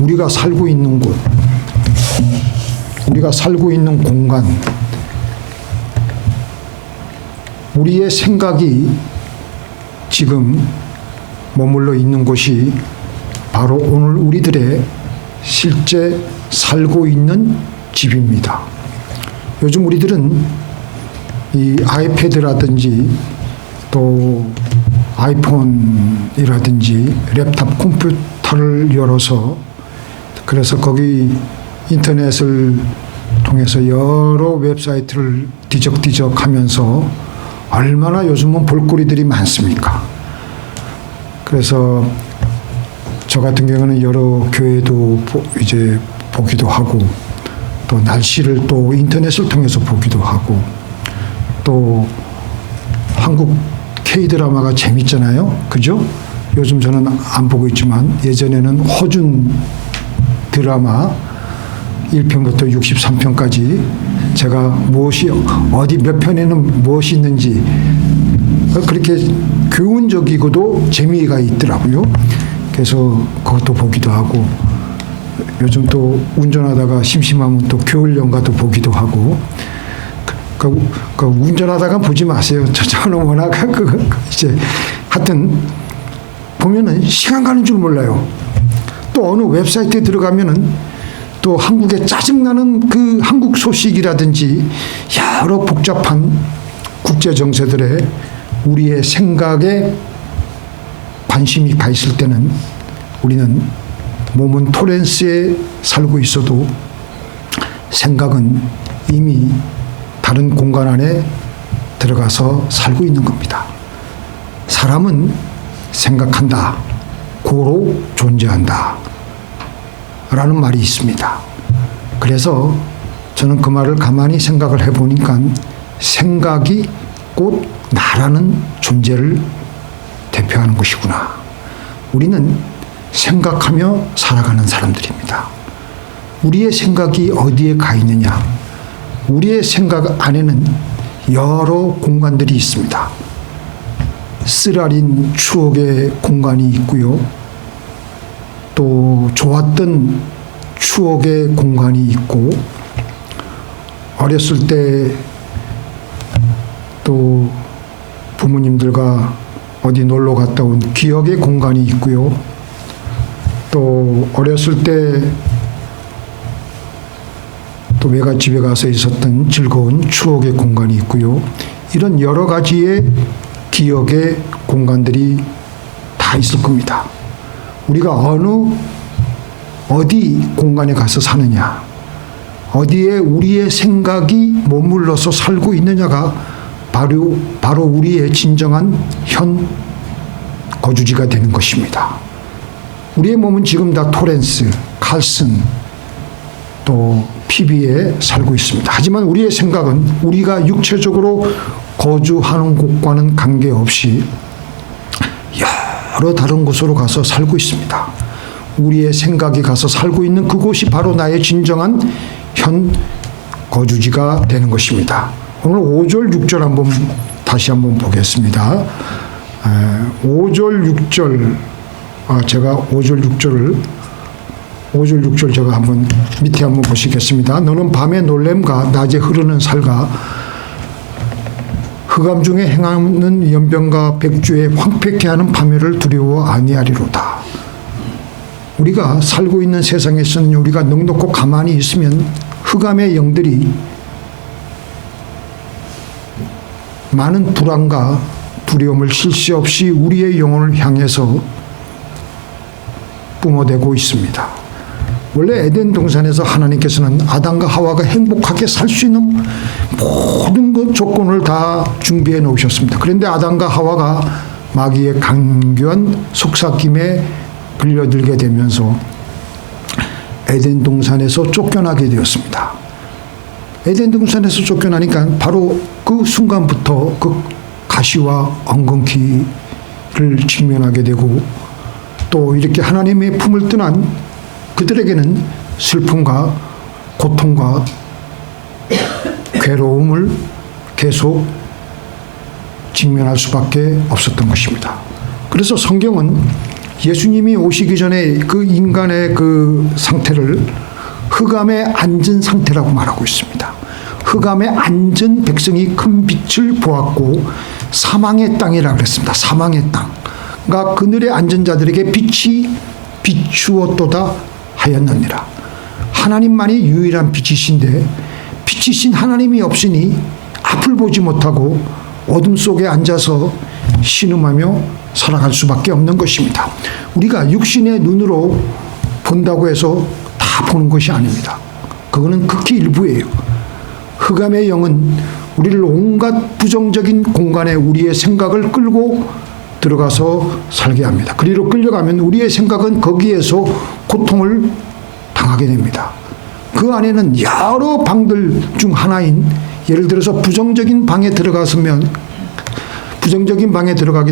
우리가 살고 있는 곳, 우리가 살고 있는 공간, 우리의 생각이 지금 머물러 있는 곳이 바로 오늘 우리들의 실제 살고 있는 집입니다. 요즘 우리들은 이 아이패드라든지 또 아이폰이라든지 랩탑 컴퓨터를 열어서 그래서 거기 인터넷을 통해서 여러 웹사이트를 뒤적뒤적 하면서 얼마나 요즘은 볼거리들이 많습니까? 그래서 저 같은 경우는 여러 교회도 이제 보기도 하고 또 날씨를 또 인터넷을 통해서 보기도 하고 또 한국 K-드라마가 재밌잖아요. 그죠? 요즘 저는 안 보고 있지만 예전에는 허준 드라마 1편부터 63편까지 제가 무엇이 어디 몇 편에는 무엇이 있는지 그렇게 교훈적이고도 재미가 있더라고요. 그래서 그것도 보기도 하고 요즘 또 운전하다가 심심하면 또 겨울 연가도 보기도 하고 그 운전하다가 보지 마세요. 저는 워낙 이제 하여튼 보면은 시간 가는 줄 몰라요. 또 어느 웹사이트에 들어가면은 또 한국에 짜증나는 그 한국 소식이라든지 여러 복잡한 국제 정세들에 우리의 생각에 관심이 가 있을 때는 우리는 몸은 토렌스에 살고 있어도 생각은 이미 다른 공간 안에 들어가서 살고 있는 겁니다. 사람은 생각한다. 고로 존재한다. 라는 말이 있습니다. 그래서 저는 그 말을 가만히 생각을 해보니까 생각이 곧 나라는 존재를 대표하는 것이구나. 우리는 생각하며 살아가는 사람들입니다. 우리의 생각이 어디에 가 있느냐? 우리의 생각 안에는 여러 공간들이 있습니다. 쓰라린 추억의 공간이 있고요. 또 좋았던 추억의 공간이 있고 어렸을 때 또 부모님들과 어디 놀러 갔다 온 기억의 공간이 있고요. 또 어렸을 때 또 외갓집에 가서 있었던 즐거운 추억의 공간이 있고요. 이런 여러 가지의 기억의 공간들이 다 있을 겁니다. 우리가 어디 공간에 가서 사느냐, 어디에 우리의 생각이 머물러서 살고 있느냐가 바로 우리의 진정한 현 거주지가 되는 것입니다. 우리의 몸은 지금 다 토렌스, 칼슨, 또 피비에 살고 있습니다. 하지만 우리의 생각은 우리가 육체적으로 거주하는 곳과는 관계없이 여러 다른 곳으로 가서 살고 있습니다. 우리의 생각이 가서 살고 있는 그곳이 바로 나의 진정한 현 거주지가 되는 것입니다. 오늘 5절, 6절 다시 한번 보겠습니다. 5절, 6절 제가 5절, 6절 제가 한번 밑에 한번 보시겠습니다. 너는 밤의 놀램과 낮에 흐르는 살과 흑암 중에 행하는 연병과 백주에 황폐케 하는 파멸을 두려워 아니하리로다. 우리가 살고 있는 세상에서는 우리가 넉넉고 가만히 있으면 흑암의 영들이 많은 불안과 두려움을 쉴 새 없이 우리의 영혼을 향해서 뿜어대고 있습니다. 원래 에덴 동산에서 하나님께서는 아담과 하와가 행복하게 살 수 있는 모든 그 조건을 다 준비해 놓으셨습니다. 그런데 아담과 하와가 마귀의 강교한 속삭임에 끌려들게 되면서 에덴 동산에서 쫓겨나게 되었습니다. 에덴 동산에서 쫓겨나니까 바로 그 순간부터 그 가시와 엉겅퀴를 직면하게 되고 또 이렇게 하나님의 품을 떠난 그들에게는 슬픔과 고통과 괴로움을 계속 직면할 수밖에 없었던 것입니다. 그래서 성경은 예수님이 오시기 전에 그 인간의 그 상태를 흑암에 앉은 상태라고 말하고 있습니다. 흑암에 앉은 백성이 큰 빛을 보았고 사망의 땅이라고 그랬습니다. 사망의 땅. 그러니까 그늘에 앉은 자들에게 빛이 비추었도다 하였느니라. 하나님만이 유일한 빛이신데 빛이신 하나님이 없으니 앞을 보지 못하고 어둠 속에 앉아서 신음하며 살아갈 수밖에 없는 것입니다. 우리가 육신의 눈으로 본다고 해서 다 보는 것이 아닙니다. 그거는 극히 일부예요. 흑암의 영은 우리를 온갖 부정적인 공간에 우리의 생각을 끌고 들어가서 살게 합니다. 그리로 끌려가면 우리의 생각은 거기에서 고통을 당하게 됩니다. 그 안에는 여러 방들 중 하나인, 예를 들어서 부정적인 방에 들어가게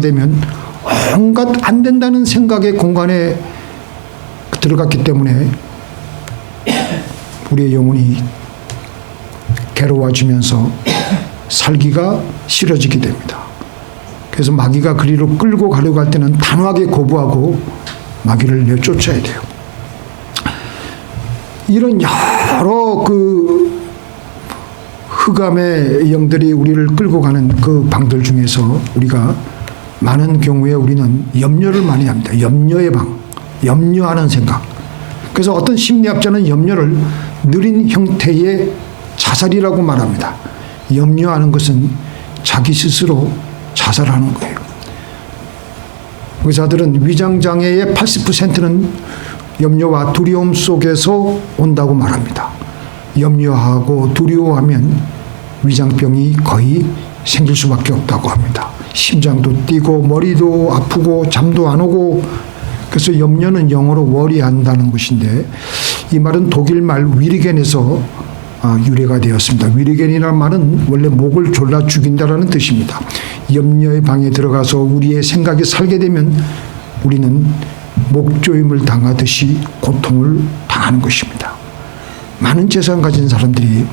되면 온갖 안 된다는 생각의 공간에 들어갔기 때문에 우리의 영혼이 괴로워지면서 살기가 싫어지게 됩니다. 그래서 마귀가 그리로 끌고 가려고 할 때는 단호하게 거부하고 마귀를 내쫓아야 돼요. 이런 여러 그 흑암의 영들이 우리를 끌고 가는 그 방들 중에서 우리가 많은 경우에 우리는 염려를 많이 합니다. 염려의 방, 염려하는 생각. 그래서 어떤 심리학자는 염려를 느린 형태의 자살이라고 말합니다. 염려하는 것은 자기 스스로 자살하는 거예요. 의사들은 위장장애의 80%는 염려와 두려움 속에서 온다고 말합니다. 염려하고 두려워하면 위장병이 거의 생길 수밖에 없다고 합니다. 심장도 뛰고 머리도 아프고 잠도 안 오고. 그래서 염려는 영어로 워리한다는 것인데 이 말은 독일 말 위리겐에서 유래가 되었습니다. 위리겐이라는 말은 원래 목을 졸라 죽인다라는 뜻입니다. 염려의 방에 들어가서 우리의 생각이 살게 되면 우리는 목조임을 당하듯이 고통을 당하는 것입니다. 많은 재산 가진 사람들이,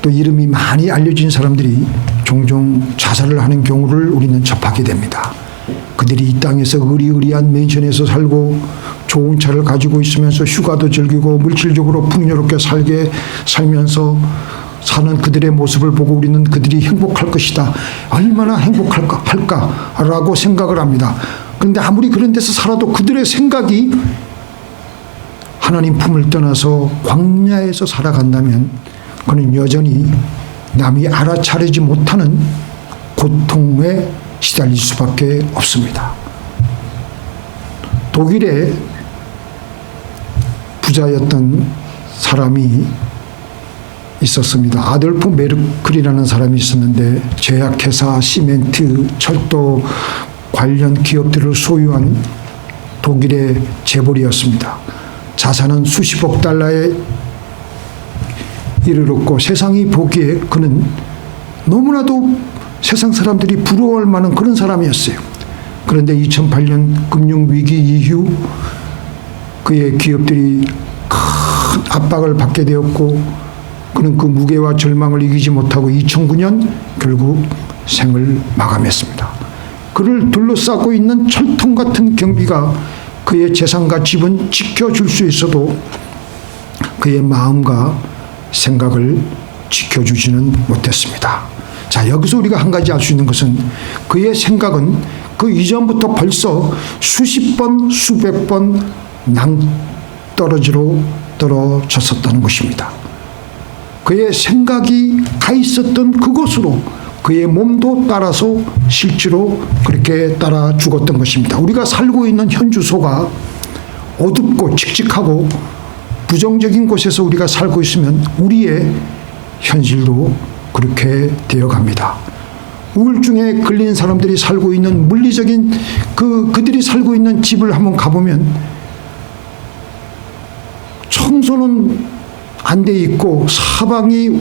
또 이름이 많이 알려진 사람들이 종종 자살을 하는 경우를 우리는 접하게 됩니다. 그들이 이 땅에서 의리의리한 맨션에서 살고 좋은 차를 가지고 있으면서 휴가도 즐기고 물질적으로 풍요롭게 살면서 사는 그들의 모습을 보고 우리는 그들이 행복할 것이다, 얼마나 행복할까라고 생각을 합니다. 그런데 아무리 그런 데서 살아도 그들의 생각이 하나님 품을 떠나서 광야에서 살아간다면 그는 여전히 남이 알아차리지 못하는 고통에 시달릴 수밖에 없습니다. 독일에 부자였던 사람이 있었습니다. 아돌프 메르클이라는 사람이 있었는데 제약회사, 시멘트, 철도 관련 기업들을 소유한 독일의 재벌이었습니다. 자산은 수십억 달러에 이르렀고 세상이 보기에 그는 너무나도 세상 사람들이 부러워할 만한 그런 사람이었어요. 그런데 2008년 금융위기 이후 그의 기업들이 큰 압박을 받게 되었고 그는 그 무게와 절망을 이기지 못하고 2009년 결국 생을 마감했습니다. 그를 둘러싸고 있는 철통 같은 경비가 그의 재산과 집은 지켜줄 수 있어도 그의 마음과 생각을 지켜주지는 못했습니다. 자, 여기서 우리가 한 가지 알 수 있는 것은 그의 생각은 그 이전부터 벌써 수십 번, 수백 번 낭떠러지로 떨어졌었다는 것입니다. 그의 생각이 가 있었던 그곳으로 그의 몸도 따라서 실제로 그렇게 따라 죽었던 것입니다. 우리가 살고 있는 현 주소가 어둡고 칙칙하고 부정적인 곳에서 우리가 살고 있으면 우리의 현실도 그렇게 되어갑니다. 우울증에 걸린 사람들이 살고 있는 물리적인 그들이 살고 있는 집을 한번 가보면 청소는 안 돼 있고 사방이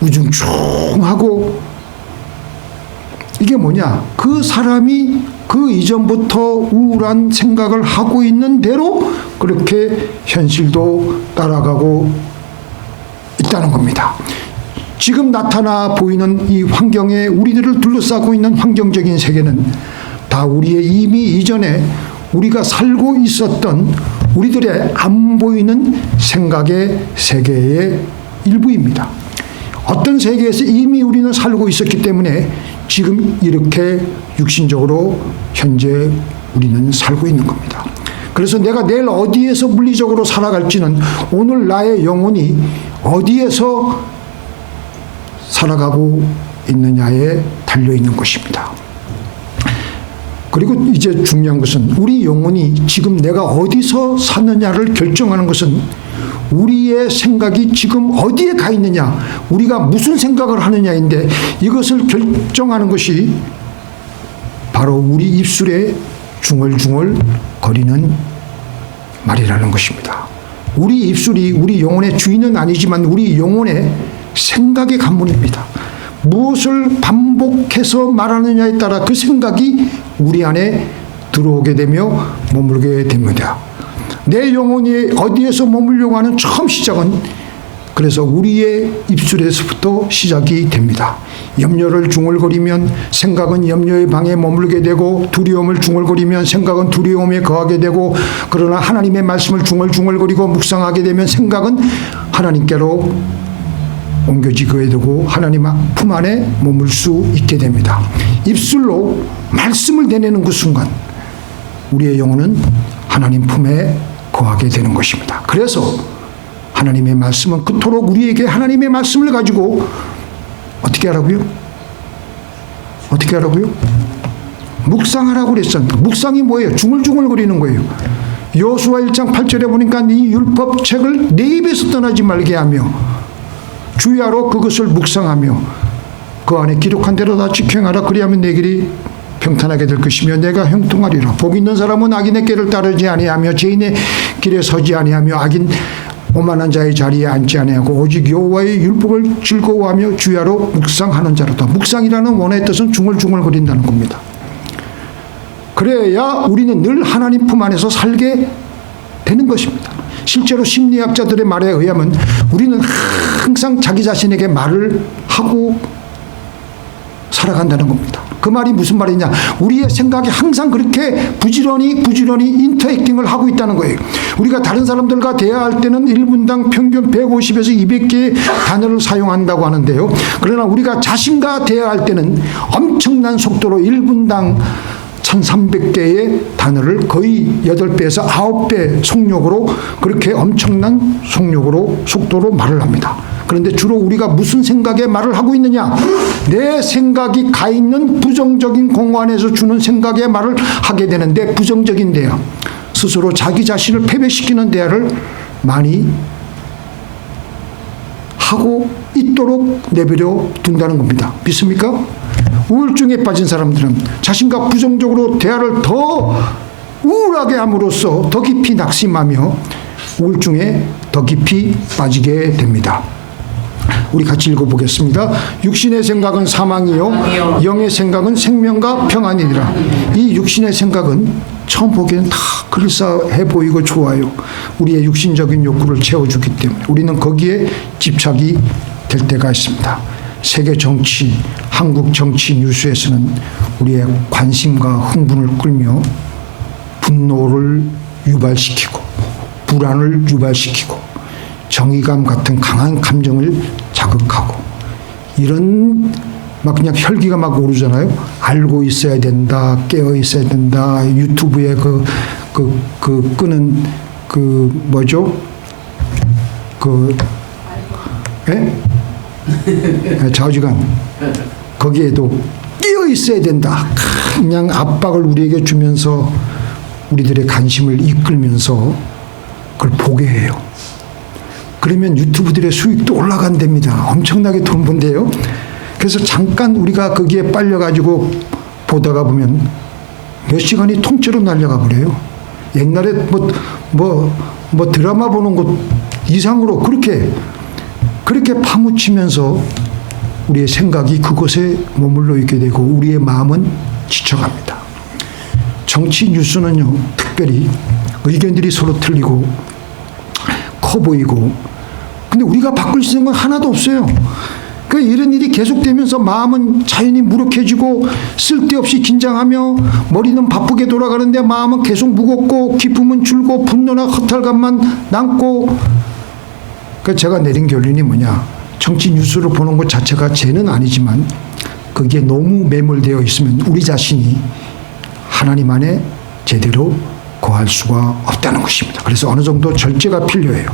우중충하고 이게 뭐냐? 그 사람이 그 이전부터 우울한 생각을 하고 있는 대로 그렇게 현실도 따라가고 있다는 겁니다. 지금 나타나 보이는 이 환경에 우리들을 둘러싸고 있는 환경적인 세계는 다 우리의 이미 이전에 우리가 살고 있었던 우리들의 안 보이는 생각의 세계의 일부입니다. 어떤 세계에서 이미 우리는 살고 있었기 때문에 지금 이렇게 육신적으로 현재 우리는 살고 있는 겁니다. 그래서 내가 내일 어디에서 물리적으로 살아갈지는 오늘 나의 영혼이 어디에서 살아가고 있느냐에 달려있는 것입니다. 그리고 이제 중요한 것은 우리 영혼이 지금 내가 어디서 사느냐를 결정하는 것은 우리의 생각이 지금 어디에 가 있느냐, 우리가 무슨 생각을 하느냐인데, 이것을 결정하는 것이 바로 우리 입술에 중얼중얼 거리는 말이라는 것입니다. 우리 입술이 우리 영혼의 주인은 아니지만 우리 영혼의 생각의 관문입니다. 무엇을 반복해서 말하느냐에 따라 그 생각이 우리 안에 들어오게 되며 머물게 됩니다. 내 영혼이 어디에서 머물려고 하는 처음 시작은 그래서 우리의 입술에서부터 시작이 됩니다. 염려를 중얼거리면 생각은 염려의 방에 머물게 되고, 두려움을 중얼거리면 생각은 두려움에 거하게 되고, 그러나 하나님의 말씀을 중얼중얼거리고 묵상하게 되면 생각은 하나님께로 옮겨지게 되고 하나님 품 안에 머물 수 있게 됩니다. 입술로 말씀을 내내는 그 순간 우리의 영혼은 하나님 품에 거하게 되는 것입니다. 그래서 하나님의 말씀은 그토록 우리에게 하나님의 말씀을 가지고 어떻게 하라고요? 어떻게 하라고요? 묵상하라고 그랬습니다. 묵상이 뭐예요? 중얼중얼거리는 거예요. 여호수아 1장 8절에 보니까 이 율법책을 내 입에서 떠나지 말게 하며 주야로 그것을 묵상하며 그 안에 기록한 대로 다 지켜행하라. 그리하면 내 길이 평탄하게 될 것이며 내가 형통하리라. 복 있는 사람은 악인의 길을 따르지 아니하며 죄인의 길에 서지 아니하며 악인 오만한 자의 자리에 앉지 아니하고 오직 여호와의 율법을 즐거워하며 주야로 묵상하는 자로다. 묵상이라는 원어의 뜻은 중얼중얼거린다는 겁니다. 그래야 우리는 늘 하나님 품 안에서 살게 되는 것입니다. 실제로 심리학자들의 말에 의하면 우리는 항상 자기 자신에게 말을 하고 살아간다는 겁니다. 그 말이 무슨 말이냐? 우리의 생각이 항상 그렇게 부지런히 인터액팅을 하고 있다는 거예요. 우리가 다른 사람들과 대화할 때는 1분당 평균 150에서 200개의 단어를 사용한다고 하는데요. 그러나 우리가 자신과 대화할 때는 엄청난 속도로 1분당 1300개의 단어를 거의 8배에서 9배 속력으로 그렇게 엄청난 속도로 말을 합니다. 그런데 주로 우리가 무슨 생각에 말을 하고 있느냐? 내 생각이 가 있는 부정적인 공간에서 주는 생각에 말을 하게 되는데, 부정적인 대화, 스스로 자기 자신을 패배시키는 대화를 많이 하고 있도록 내버려 둔다는 겁니다. 믿습니까? 우울증에 빠진 사람들은 자신과 부정적으로 대화를 더 우울하게 함으로써 더 깊이 낙심하며 우울증에 더 깊이 빠지게 됩니다. 우리 같이 읽어보겠습니다. 육신의 생각은 사망이요 영의 생각은 생명과 평안이니라. 이 육신의 생각은 처음 보기에는 다 그럴싸해 보이고 좋아요. 우리의 육신적인 욕구를 채워주기 때문에 우리는 거기에 집착이 될 때가 있습니다. 세계 정치, 한국 정치 뉴스에서는 우리의 관심과 흥분을 끌며 분노를 유발시키고 불안을 유발시키고 정의감 같은 강한 감정을 자극하고, 이런 막 그냥 혈기가 막 오르잖아요. 알고 있어야 된다, 깨어 있어야 된다. 유튜브에 끄는 뭐죠? 좌우지간 거기에도 끼어 있어야 된다. 그냥 압박을 우리에게 주면서 우리들의 관심을 이끌면서 그걸 보게 해요. 그러면 유튜브들의 수익도 올라간답니다. 엄청나게 돈 번대요. 그래서 잠깐 우리가 거기에 빨려가지고 보다가 보면 몇 시간이 통째로 날려가 버려요. 옛날에 뭐 드라마 보는 것 이상으로 그렇게 파묻히면서 우리의 생각이 그곳에 머물러 있게 되고 우리의 마음은 지쳐갑니다. 정치 뉴스는요, 특별히 의견들이 서로 틀리고 커 보이고, 근데 우리가 바꿀 수 있는 건 하나도 없어요. 그 그 이런 일이 계속되면서 마음은 자연히 무력해지고 쓸데없이 긴장하며 머리는 바쁘게 돌아가는데 마음은 계속 무겁고 기쁨은 줄고 분노나 허탈감만 남고. 그 제가 내린 결론이 뭐냐, 정치 뉴스를 보는 것 자체가 죄는 아니지만 거기에 너무 매몰되어 있으면 우리 자신이 하나님 안에 제대로 거할 수가 없다는 것입니다. 그래서 어느 정도 절제가 필요해요.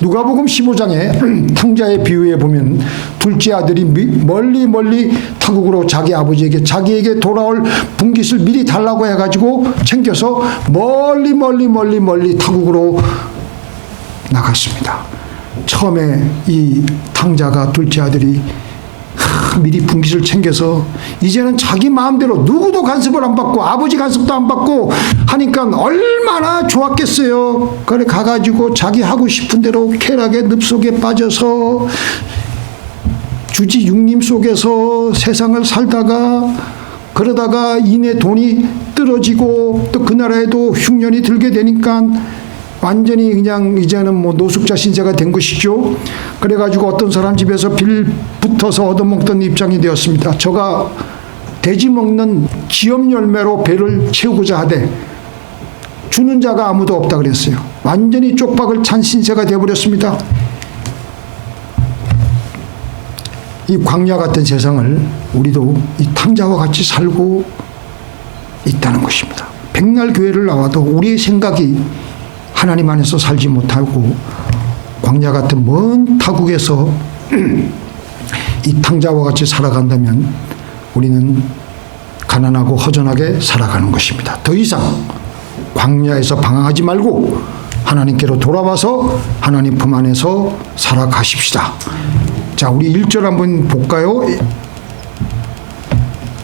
누가복음 15장에 탕자의 비유에 보면 둘째 아들이 멀리 타국으로 자기 아버지에게 자기에게 돌아올 분깃을 미리 달라고 해가지고 챙겨서 멀리 타국으로 나갔습니다. 처음에 이 탕자가 둘째 아들이 미리 분깃을 챙겨서 이제는 자기 마음대로 누구도 간섭을 안 받고 아버지 간섭도 안 받고 하니까 얼마나 좋았겠어요. 그래 가가지고 자기 하고 싶은 대로 쾌락의 늪속에 빠져서 주지 육림 속에서 세상을 살다가 그러다가 이내 돈이 떨어지고 또 그 나라에도 흉년이 들게 되니까 완전히 그냥 이제는 뭐 노숙자 신세가 된 것이죠. 그래가지고 어떤 사람 집에서 빌 붙어서 얻어먹던 입장이 되었습니다. 저가 돼지 먹는 지엽 열매로 배를 채우고자 하되 주는 자가 아무도 없다 그랬어요. 완전히 쪽박을 찬 신세가 되어버렸습니다. 이 광야 같은 세상을 우리도 이 탕자와 같이 살고 있다는 것입니다. 백날 교회를 나와도 우리의 생각이 하나님 안에서 살지 못하고 광야 같은 먼 타국에서 이 탕자와 같이 살아간다면 우리는 가난하고 허전하게 살아가는 것입니다. 더 이상 광야에서 방황하지 말고 하나님께로 돌아와서 하나님 품 안에서 살아가십시다. 자, 우리 1절 한번 볼까요?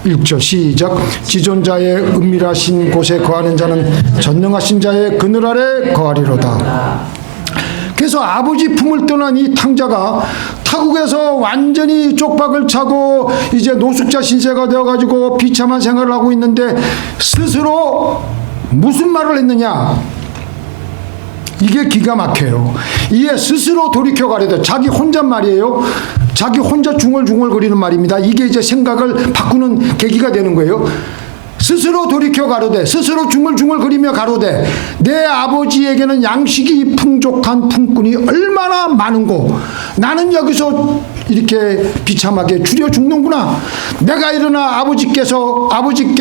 1절 시작. 지존자의 은밀하신 곳에 거하는 자는 전능하신 자의 그늘 아래 거하리로다. 그래서 아버지 품을 떠난 이 탕자가 타국에서 완전히 쪽박을 차고 이제 노숙자 신세가 되어가지고 비참한 생활을 하고 있는데 스스로 무슨 말을 했느냐, 이게 기가 막혀요. 이게 스스로 돌이켜 가려도 자기 혼잣말이에요. 자기 혼자 중얼중얼거리는 말입니다. 이게 이제 생각을 바꾸는 계기가 되는 거예요. 스스로 돌이켜 가로되, 스스로 중얼중얼거리며 가로되, 내 아버지에게는 양식이 풍족한 품꾼이 얼마나 많은고 나는 여기서 이렇게 비참하게 줄여 죽는구나. 내가 일어나 아버지께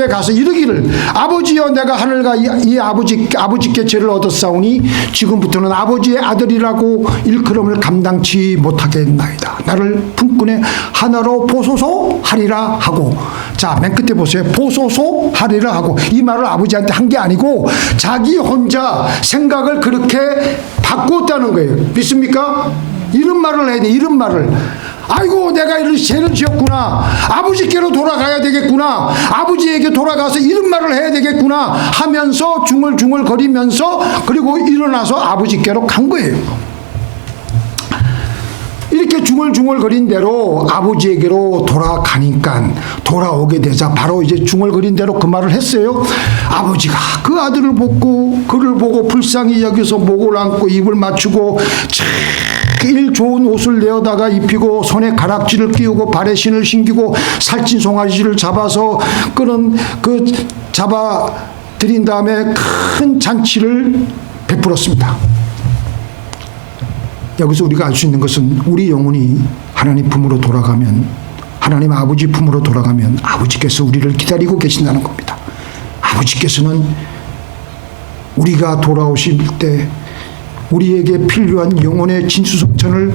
가서 이르기를, 아버지여, 내가 하늘과 이 아버지께 죄를 얻었사오니 지금부터는 아버지의 아들이라고 일컬음을 감당치 못하겠나이다. 나를 품꾼의 하나로 보소서 하리라 하고. 자, 맨 끝에 보세요. 보소서 하리라 하고. 이 말을 아버지한테 한 게 아니고 자기 혼자 생각을 그렇게 바꾸었다는 거예요. 믿습니까? 이런 말을 해야 돼. 이런 말을. 아이고, 내가 이런 죄를 지었구나. 아버지께로 돌아가야 되겠구나. 아버지에게 돌아가서 이런 말을 해야 되겠구나 하면서 중얼중얼거리면서 그리고 일어나서 아버지께로 간 거예요. 이렇게 중얼중얼거린 대로 아버지에게로 돌아가니까 돌아오게 되자 바로 이제 중얼거린 대로 그 말을 했어요. 아버지가 그 아들을 보고 그를 보고 불쌍히 여기서 목을 안고 입을 맞추고 제일 좋은 옷을 내어다가 입히고 손에 가락지를 끼우고 발에 신을 신기고 살찐 송아지를 잡아서 잡아 들인 다음에 큰 잔치를 베풀었습니다. 여기서 우리가 알 수 있는 것은 우리 영혼이 하나님 품으로 돌아가면, 하나님 아버지 품으로 돌아가면 아버지께서 우리를 기다리고 계신다는 겁니다. 아버지께서는 우리가 돌아오실 때 우리에게 필요한 영혼의 진수성찬을,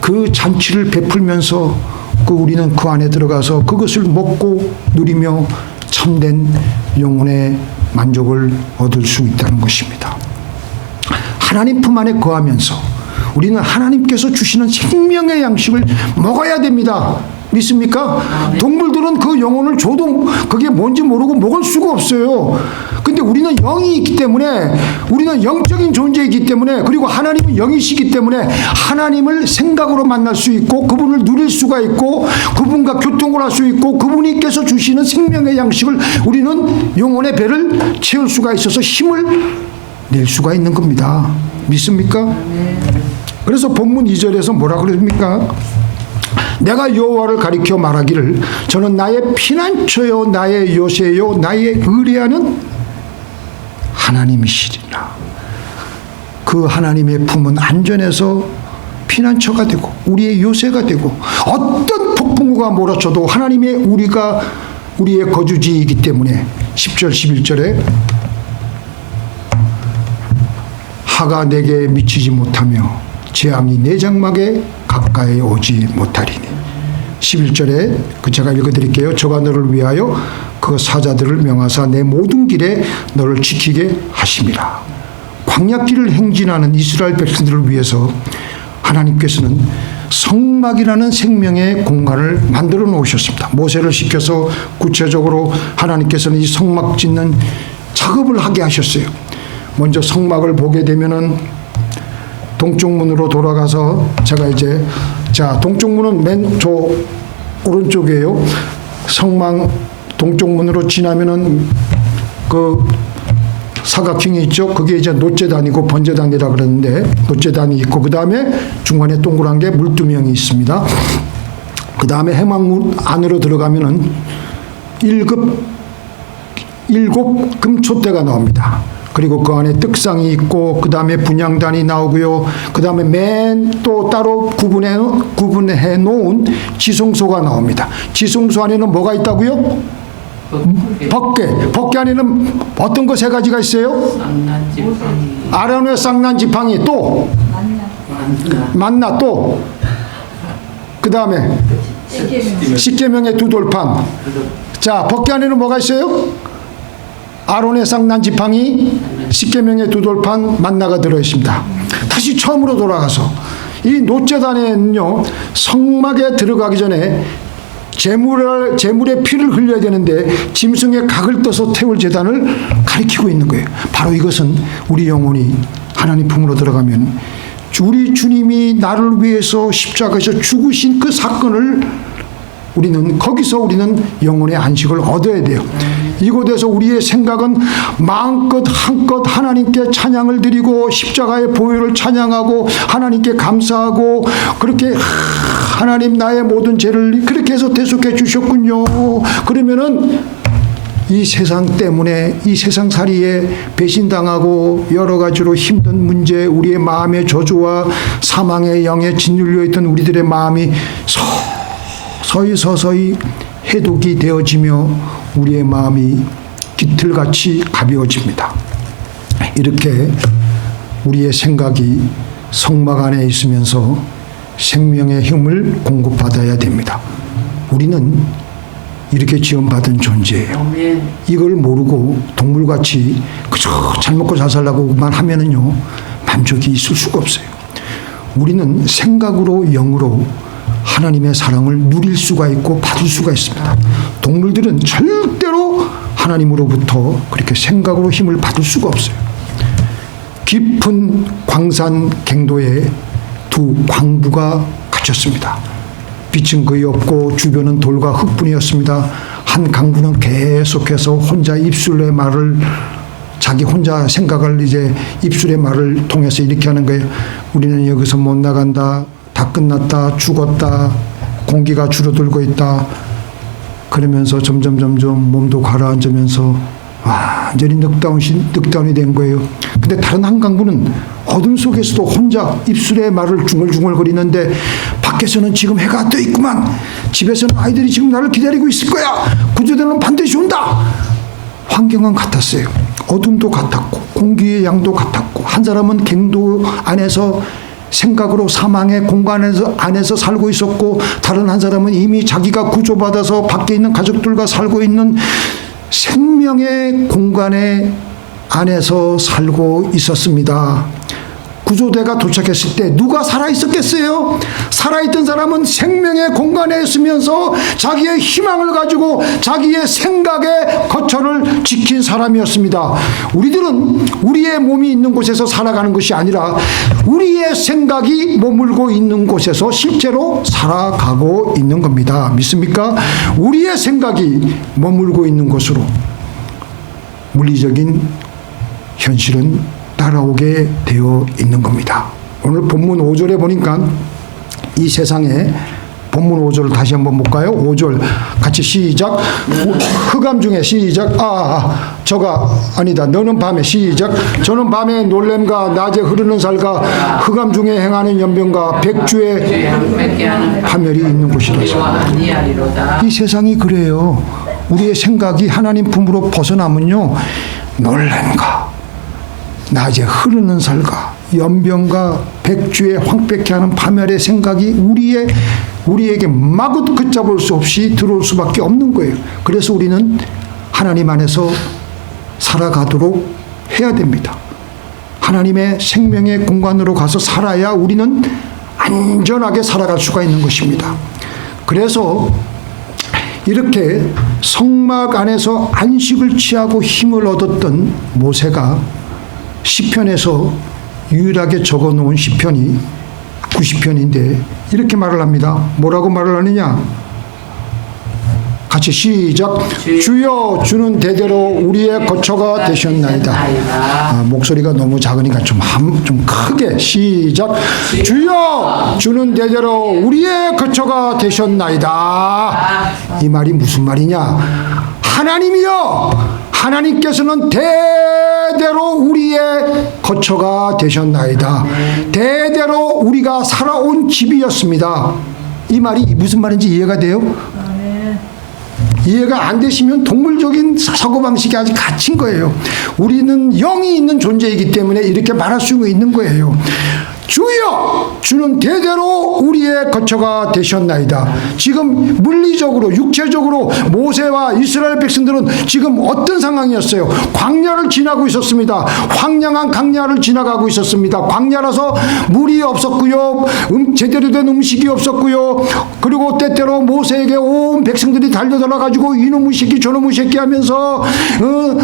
그 잔치를 베풀면서 우리는 그 안에 들어가서 그것을 먹고 누리며 참된 영혼의 만족을 얻을 수 있다는 것입니다. 하나님 품 안에 거하면서 우리는 하나님께서 주시는 생명의 양식을 먹어야 됩니다. 믿습니까? 동물들은 그 영혼을 줘도 그게 뭔지 모르고 먹을 수가 없어요. 근데 우리는 영이 있기 때문에, 우리는 영적인 존재이기 때문에, 그리고 하나님은 영이시기 때문에 하나님을 생각으로 만날 수 있고 그분을 누릴 수가 있고 그분과 교통을 할 수 있고 그분께서 주시는 생명의 양식을 우리는 영혼의 배를 채울 수가 있어서 힘을 낼 수가 있는 겁니다. 믿습니까? 그래서 본문 2절에서 뭐라 그럽니까? 내가 여호와를 가리켜 말하기를 저는 나의 피난처요 나의 요새요 나의 의뢰하는 하나님이시리라. 그 하나님의 품은 안전해서 피난처가 되고 우리의 요새가 되고 어떤 폭풍우가 몰아쳐도 하나님의 우리의 거주지이기 때문에 10절 11절에 하가 내게 미치지 못하며 재앙이 내 장막에 가까이 오지 못하리니. 11절에 제가 읽어드릴게요. 저가 너를 위하여 그 사자들을 명하사 내 모든 길에 너를 지키게 하심이라. 광야길을 행진하는 이스라엘 백성들을 위해서 하나님께서는 성막이라는 생명의 공간을 만들어 놓으셨습니다. 모세를 시켜서 구체적으로 하나님께서는 이 성막 짓는 작업을 하게 하셨어요. 먼저 성막을 보게 되면은 동쪽 문으로 돌아가서 제가 이제 동쪽 문은 맨 오른쪽이에요. 성막 동쪽 문으로 지나면은 그 사각형이 있죠. 그게 이제 노제단이고 번제단이라 그러는데 노제단이 있고 그 다음에 중간에 동그란 게 물두명이 있습니다. 그 다음에 해막문 안으로 들어가면은 일곱 금촛대가 나옵니다. 그리고 그 안에 떡상이 있고 그 다음에 분향단이 나오고요. 그 다음에 맨 또 따로 구분해 놓은 지성소가 나옵니다. 지성소 안에는 뭐가 있다고요? 법궤 안에는 어떤 거 세 가지가 있어요? 아론의 쌍난 지팡이, 또 만나, 또 그 다음에 십계명의 두 돌판. 자, 법궤 안에는 뭐가 있어요? 아론의 쌍난 지팡이, 십계명의 두 돌판, 만나가 들어있습니다. 다시 처음으로 돌아가서 이 노제단에는요, 성막에 들어가기 전에 제물의 피를 흘려야 되는데 짐승의 각을 떠서 태울 제단을 가리키고 있는 거예요. 바로 이것은 우리 영혼이 하나님 품으로 들어가면 우리 주님이 나를 위해서 십자가에서 죽으신 그 사건을 거기서 우리는 영혼의 안식을 얻어야 돼요. 이곳에서 우리의 생각은 마음껏 한껏 하나님께 찬양을 드리고 십자가의 보혈을 찬양하고 하나님께 감사하고 그렇게 하나님 나의 모든 죄를 그렇게 해서 대속해 주셨군요. 그러면은 이 세상 때문에 이 세상살이에 배신당하고 여러 가지로 힘든 문제, 우리의 마음의 저주와 사망의 영에 짓눌려 있던 우리들의 마음이 서서히 해독이 되어지며 우리의 마음이 깃털같이 가벼워집니다. 이렇게 우리의 생각이 성막 안에 있으면서 생명의 힘을 공급받아야 됩니다. 우리는 이렇게 지원받은 존재예요. 이걸 모르고 동물같이 그저 잘 먹고 잘 살라고만 하면은요, 만족이 있을 수가 없어요. 우리는 생각으로 영으로 하나님의 사랑을 누릴 수가 있고 받을 수가 있습니다. 동물들은 절대로 하나님으로부터 그렇게 생각으로 힘을 받을 수가 없어요. 깊은 광산 갱도에 두 광부가 갇혔습니다. 빛은 거의 없고 주변은 돌과 흙뿐이었습니다. 한 강부는 계속해서 혼자 입술의 말을 자기 혼자 생각을 이제 입술의 말을 통해서 이렇게 하는 거예요. 우리는 여기서 못 나간다. 다 끝났다. 죽었다. 공기가 줄어들고 있다. 그러면서 점점 몸도 가라앉으면서 완전히 늑다운이 된 거예요. 근데 다른 한 강부는 어둠 속에서도 혼자 입술의 말을 중얼중얼거리는데 밖에서는 지금 해가 떠 있구만. 집에서는 아이들이 지금 나를 기다리고 있을 거야. 구조대는 반드시 온다. 환경은 같았어요. 어둠도 같았고 공기의 양도 같았고 한 사람은 갱도 안에서 생각으로 사망의 공간 안에서 살고 있었고 다른 한 사람은 이미 자기가 구조받아서 밖에 있는 가족들과 살고 있는 생명의 공간에 안에서 살고 있었습니다. 구조대가 도착했을 때 누가 살아있었겠어요? 살아있던 사람은 생명의 공간에 있으면서 자기의 희망을 가지고 자기의 생각의 거처를 지킨 사람이었습니다. 우리들은 우리의 몸이 있는 곳에서 살아가는 것이 아니라 우리의 생각이 머물고 있는 곳에서 실제로 살아가고 있는 겁니다. 믿습니까? 우리의 생각이 머물고 있는 곳으로 물리적인 현실은 따라오게 되어 있는 겁니다. 오늘 본문 5절에 보니까 이 세상에 본문 5절을 다시 한번 볼까요? 5절 같이 시작. 흑암 중에 시작. 저가 아니다. 너는 밤에 시작. 저는 밤에 놀램과 낮에 흐르는 살과 흑암 중에 행하는 연병과 백주의 파멸이 있는 곳이라서. 이 세상이 그래요. 우리의 생각이 하나님 품으로 벗어나면요, 놀램과 낮에 흐르는 살과 연병과 백주의 황폐케 하는 파멸의 생각이 우리에게 마구 걷잡을 수 없이 들어올 수밖에 없는 거예요. 그래서 우리는 하나님 안에서 살아가도록 해야 됩니다. 하나님의 생명의 공간으로 가서 살아야 우리는 안전하게 살아갈 수가 있는 것입니다. 그래서 이렇게 성막 안에서 안식을 취하고 힘을 얻었던 모세가 시편에서 유일하게 적어놓은 시편이 90편인데 이렇게 말을 합니다. 뭐라고 말을 하느냐? 같이 시작. 주여 주는 대대로 우리의 거처가 되셨나이다. 목소리가 너무 작으니까 좀 크게 시작. 주여 주는 대대로 우리의 거처가 되셨나이다. 이 말이 무슨 말이냐? 하나님이여, 하나님께서는 대대로 우리의 거처가 되셨나이다. 대대로 우리가 살아온 집이었습니다. 이 말이 무슨 말인지 이해가 돼요? 이해가 안 되시면 동물적인 사고방식이 아직 갇힌 거예요. 우리는 영이 있는 존재이기 때문에 이렇게 말할 수 있는 거예요. 주여 주는 대대로 우리의 거처가 되셨나이다. 지금 물리적으로 육체적으로 모세와 이스라엘 백성들은 지금 어떤 상황이었어요? 광야를 지나고 있었습니다. 황량한 광야를 지나가고 있었습니다. 광야라서 물이 없었고요, 제대로 된 음식이 없었고요, 그리고 때때로 모세에게 온 백성들이 달려들어 가지고 이놈의 새끼 저놈의 새끼 하면서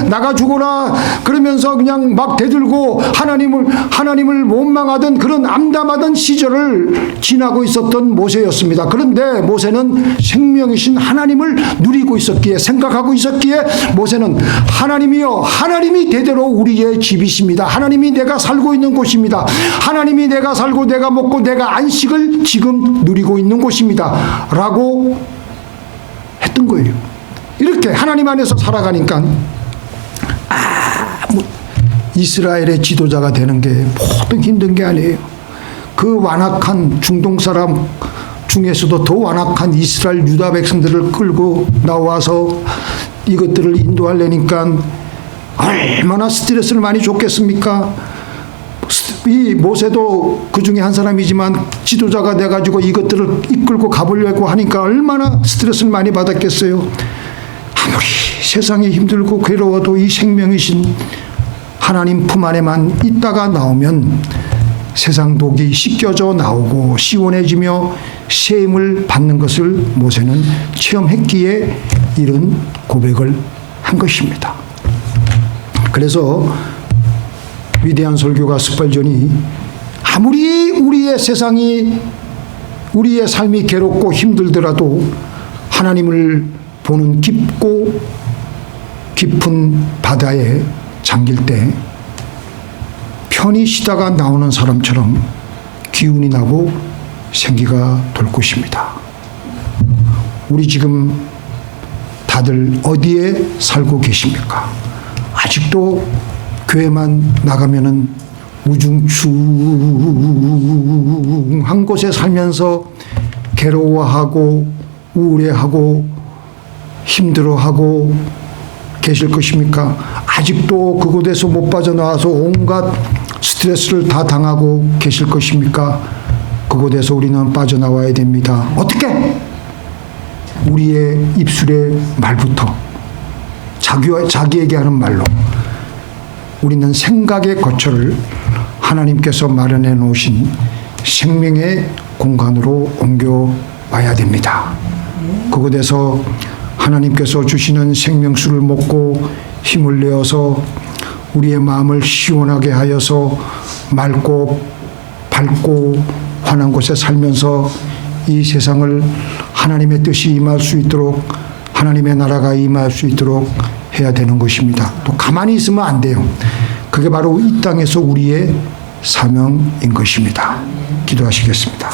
나가 죽어라 그러면서 그냥 막 대들고 하나님을 원망하던 그런 암담하던 시절을 지나고 있었던 모세였습니다. 그런데 모세는 생명이신 하나님을 누리고 있었기에, 생각하고 있었기에 모세는 하나님이여, 하나님이 대대로 우리의 집이십니다. 하나님이 내가 살고 있는 곳입니다. 하나님이 내가 살고 내가 먹고 내가 안식을 지금 누리고 있는 곳입니다 라고 했던 거예요. 이렇게 하나님 안에서 살아가니까 이스라엘의 지도자가 되는 게 모든 힘든 게 아니에요. 그 완악한 중동 사람 중에서도 더 완악한 이스라엘 유다 백성들을 끌고 나와서 이것들을 인도하려니까 얼마나 스트레스를 많이 줬겠습니까? 이 모세도 그 중에 한 사람이지만 지도자가 돼가지고 이것들을 이끌고 가보려고 하니까 얼마나 스트레스를 많이 받았겠어요. 아무리 세상이 힘들고 괴로워도 이 생명이신 하나님 품 안에만 있다가 나오면 세상 독이 씻겨져 나오고 시원해지며 새 힘을 받는 것을 모세는 체험했기에 이런 고백을 한 것입니다. 그래서 위대한 설교가 스펄전이 아무리 우리의 세상이, 우리의 삶이 괴롭고 힘들더라도 하나님을 보는 깊고 깊은 바다에 잠길 때 편히 쉬다가 나오는 사람처럼 기운이 나고 생기가 돌 것입니다. 우리 지금 다들 어디에 살고 계십니까? 아직도 교회만 나가면은 우중충한 곳에 살면서 괴로워하고 우울해하고 힘들어하고 계실 것입니까? 아직도 그곳에서 못 빠져나와서 온갖 스트레스를 다 당하고 계실 것입니까? 그곳에서 우리는 빠져나와야 됩니다. 어떻게? 우리의 입술의 말부터, 자기에게 하는 말로 우리는 생각의 거처를 하나님께서 마련해 놓으신 생명의 공간으로 옮겨와야 됩니다. 그곳에서 하나님께서 주시는 생명수를 먹고 힘을 내어서 우리의 마음을 시원하게 하여서 맑고 밝고 환한 곳에 살면서 이 세상을 하나님의 뜻이 임할 수 있도록, 하나님의 나라가 임할 수 있도록 해야 되는 것입니다. 또 가만히 있으면 안 돼요. 그게 바로 이 땅에서 우리의 사명인 것입니다. 기도하시겠습니다.